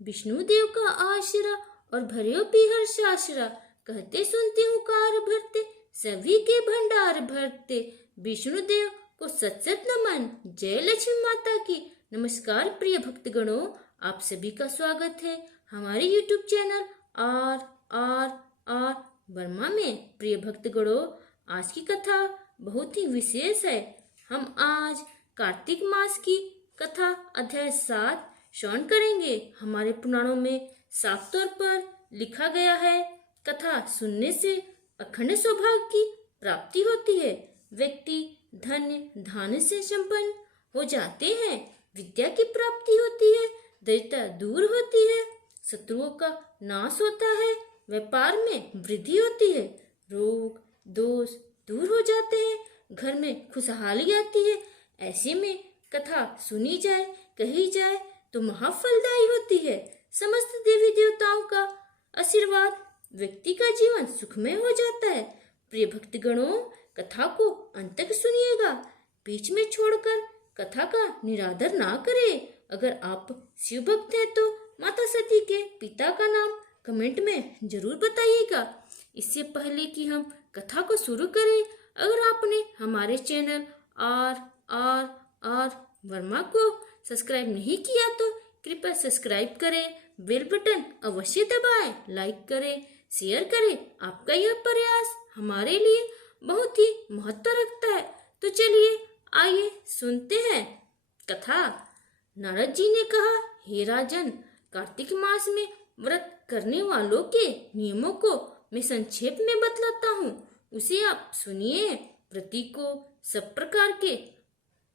विष्णु देव का आसरा और भर्यो हर्ष आसरा। कहते सुनते हुकार भरते, सभी के भंडार भरते। विष्णु देव को सत सत नमन। जय लक्ष्मी माता की। नमस्कार प्रिय भक्तगणों, आप सभी का स्वागत है हमारे YouTube चैनल आर वर्मा में। प्रिय भक्तगणों, आज की कथा बहुत ही विशेष है। हम आज कार्तिक मास की कथा अध्याय 7 श्रवण करेंगे। हमारे पुराणों में साफ तौर पर लिखा गया है, कथा सुनने से अखंड सौभाग्य की प्राप्ति होती है। व्यक्ति धन्य धान्य से संपन्न हो जाते हैं, विद्या की प्राप्ति होती है, दरिद्रता दूर होती है, शत्रुओं का नाश होता है, व्यापार में वृद्धि होती है, रोग दोष दूर हो जाते हैं, घर में खुशहाली आती है। ऐसे में कथा सुनी जाए, कही जाए तो महाफलदायी होती है। समस्त देवी देवताओं का आशीर्वाद, व्यक्ति का जीवन सुखमय हो जाता है। प्रिय भक्तगणों, कथा को अंत तक सुनिएगा, बीच में छोड़कर कथा का निरादर ना करें। अगर आप शिव भक्त हैं तो माता सती के पिता का नाम कमेंट में जरूर बताइएगा। इससे पहले कि हम कथा को शुरू करें, अगर आपने हमारे चैनल आर वर्मा को सब्सक्राइब नहीं किया तो कृपया सब्सक्राइब करें, बेल बटन अवश्य दबाएं, लाइक करें, शेयर करें। आपका यह प्रयास हमारे लिए बहुत ही महत्व रखता है। तो चलिए आइए सुनते हैं कथा। नारद जी ने कहा, हे राजन, कार्तिक मास में व्रत करने वालों के नियमों को मैं संक्षेप में बतलाता हूँ, उसे आप सुनिए। व्रती को सब प्रकार के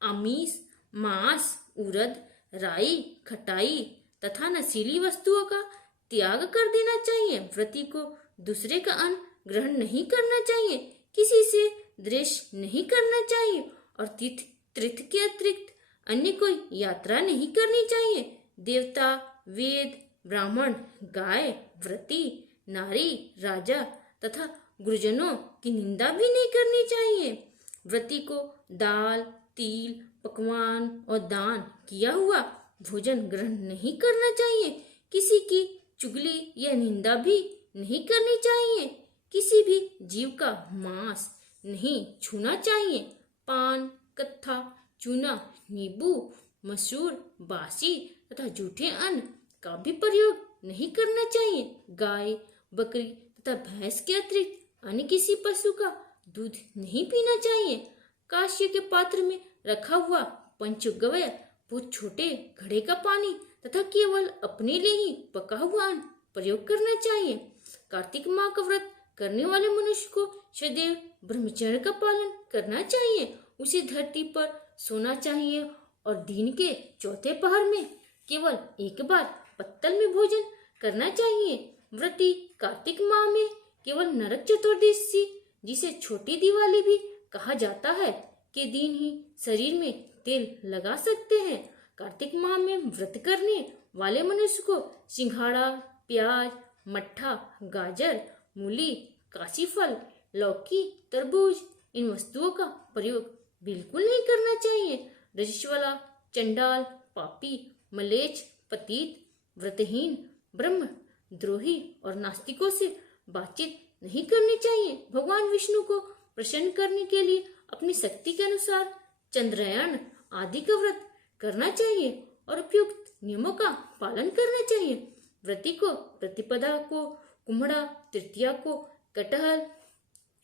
आमिष, मांस, उड़द, राई, खटाई तथा नशीली वस्तुओं का त्याग कर देना चाहिए। व्रती को दूसरे का अन्न ग्रहण नहीं करना चाहिए, किसी से द्वेष नहीं करना चाहिए और तीर्थ के अतिरिक्त अन्य कोई यात्रा नहीं करनी चाहिए। देवता, वेद, ब्राह्मण, गाय, व्रती, नारी, राजा तथा गुरुजनों की निंदा भी नहीं करनी चाहिए। व्रती को दाल, तिल, पकवान और दान किया हुआ भोजन ग्रहण नहीं करना चाहिए। किसी की चुगली या निंदा भी नहीं करनी चाहिए। किसी भी जीव का मांस नहीं छूना चाहिए। पान, कत्था, चूना, नींबू, मसूर, बासी तथा जूठे अन्न का भी प्रयोग नहीं करना चाहिए। गाय, बकरी तथा भैंस के अतिरिक्त अन्य किसी पशु का दूध नहीं पीना चाहिए। कांस्य के पात्र में रखा हुआ पंचगव्य बहुत छोटे घड़े का पानी तथा केवल अपने लिए ही पका हुआ अन्न प्रयोग करना चाहिए। कार्तिक माह का व्रत करने वाले मनुष्य को सदैव ब्रह्मचर्य का पालन करना चाहिए। उसे धरती पर सोना चाहिए और दिन के चौथे पहर में केवल एक बार पत्तल में भोजन करना चाहिए। व्रती कार्तिक माह में केवल नरक चतुर्दशी, जिसे छोटी दिवाली भी कहा जाता है, के दिन ही शरीर में तेल लगा सकते हैं। कार्तिक माह में व्रत करने वाले मनुष्य को सिंघाड़ा, प्याज, मट्ठा, गाजर, मूली, काशीफल, लौकी, तरबूज इन वस्तुओं का प्रयोग बिल्कुल नहीं करना चाहिए। रजस्वला, चंडाल, पापी, मलेच्छ, पतित, व्रतहीन, ब्रह्म द्रोही और नास्तिकों से बातचीत नहीं करनी चाहिए। भगवान विष्णु को प्रसन्न करने के लिए अपनी शक्ति के अनुसार चंद्रयान आदि का व्रत करना चाहिए और उपयुक्त नियमों का पालन करना चाहिए। व्रती को प्रतिपदा को कुम्हड़ा, तृतीया को कटहल,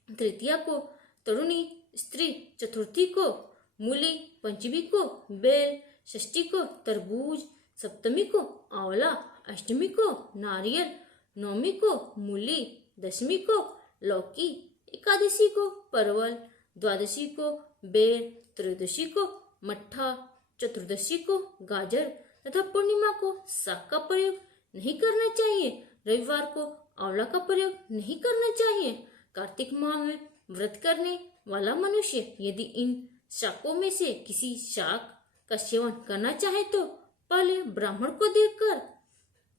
तृतीया को तरुणी, स्त्री चतुर्थी को मूली, पंचमी को बेल, षष्ठी को तरबूज, सप्तमी को आंवला, अष्टमी को नारियल, नवमी को मूली, दशमी को लौकी, एकादशी को परवल, द्वादशी को बेर, त्रयोदशी को मट्ठा, चतुर्दशी को गाजर तथा पूर्णिमा को साग का प्रयोग नहीं करना चाहिए। रविवार को आंवला का प्रयोग नहीं करना चाहिए। कार्तिक माह में व्रत करने वाला मनुष्य यदि इन शाकों में से किसी शाक का सेवन करना चाहे तो पहले ब्राह्मण को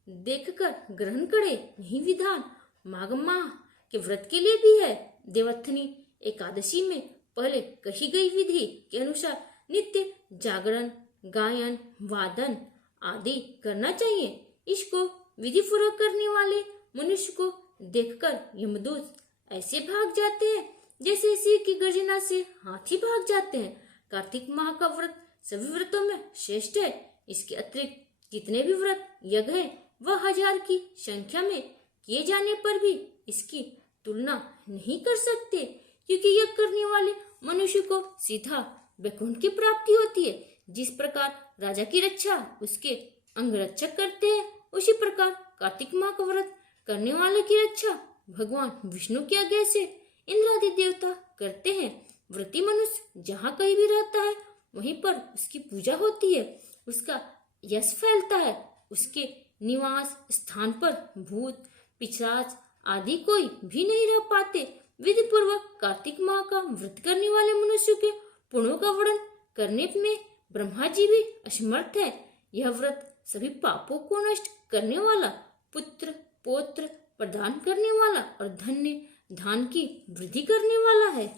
देखकर ग्रहण करे। यही विधान माघ माह के व्रत के लिए भी है। देवथनी एकादशी में पहले कही गई विधि के अनुसार नित्य जागरण, गायन, वादन आदि करना चाहिए। इसको विधि पूर्वक करने वाले मनुष्य को देखकर यमदूत ऐसे भाग जाते हैं जैसे सिंह की गर्जना से हाथी भाग जाते हैं। कार्तिक माह का व्रत सभी व्रतों में श्रेष्ठ है। इसके अतिरिक्त जितने भी व्रत यज्ञ है वह 1000 की संख्या में किए जाने पर भी इसकी तुलना नहीं कर सकते, क्योंकि यज्ञ करने वाले मनुष्य को सीधा वैकुंठ की प्राप्ति होती है। जिस प्रकार राजा की रक्षा उसके अंगरक्षक करते हैं, उसी प्रकार कार्तिक माह का व्रत करने वाले की रक्षा भगवान विष्णु की आज्ञा से इंद्र आदि देवता करते हैं। व्रती मनुष्य जहाँ कहीं भी रहता है वहीं पर उसकी पूजा होती है, उसका यश फैलता है। उसके निवास स्थान पर भूत पिशाच आदि कोई भी नहीं रह पाते। विधि पूर्वक कार्तिक माह का व्रत करने वाले मनुष्य के पुण्यों का वर्णन करने में ब्रह्मा जी भी असमर्थ है। यह व्रत सभी पापों को नष्ट करने वाला, पुत्र पौत्र प्रदान करने वाला और धन्य धान की वृद्धि करने वाला है।